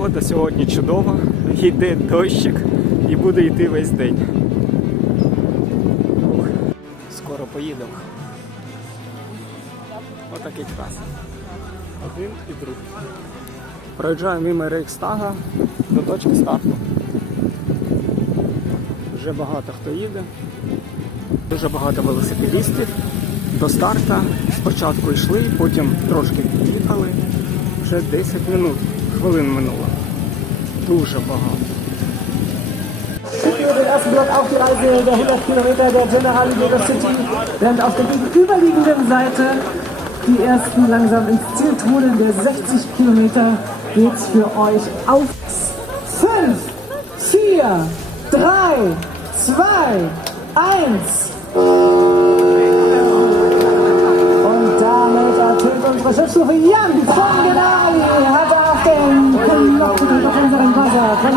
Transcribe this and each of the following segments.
Погода сьогодні чудова, йде дощик і буде йти весь день. Ух, Скоро поїдемо. Отакий час. Один і другий. Проїжджаємо мимо Рейхстага до точки старту. Вже багато хто їде. Дуже багато велосипедистів. До старта спочатку йшли, потім трошки під'їхали. Вже 10 минут, хвилин минуло. Дуже багато. Für den ersten Block auf die Reise der 100 Kilometer der General University, während auf der gegenüberliegenden Seite die ersten langsam ins Ziel trudeln. Der 60 Kilometer geht's für euch auf 5, 4, 3, 2, 1. Und damit ertönt unsere Schiffsstufe Jan von Generali, An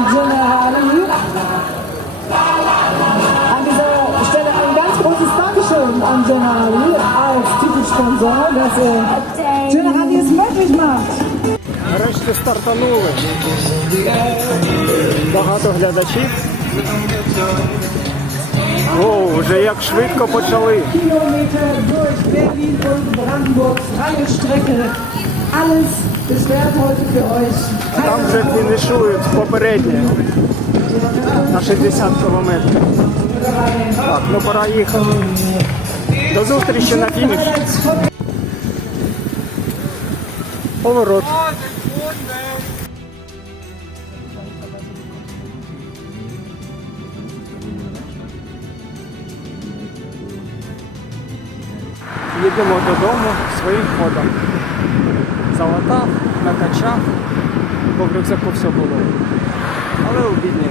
dieser Stelle ein ganz großes Dankeschön an Generali als Titelsponsor, dass er Generali es möglich macht. Нарешті стартанули. Багато глядачів. О, вже як швидко почали. Alles gesperrt heute für euch. Там вже фінішують попередні на 60 кілометрів. Так, ну пора їхати. До зустрічі на фініш. Поворот. Їдемо додому своїм ходом залатав, накачав, бо в рюкзаку все було. Але у бідні.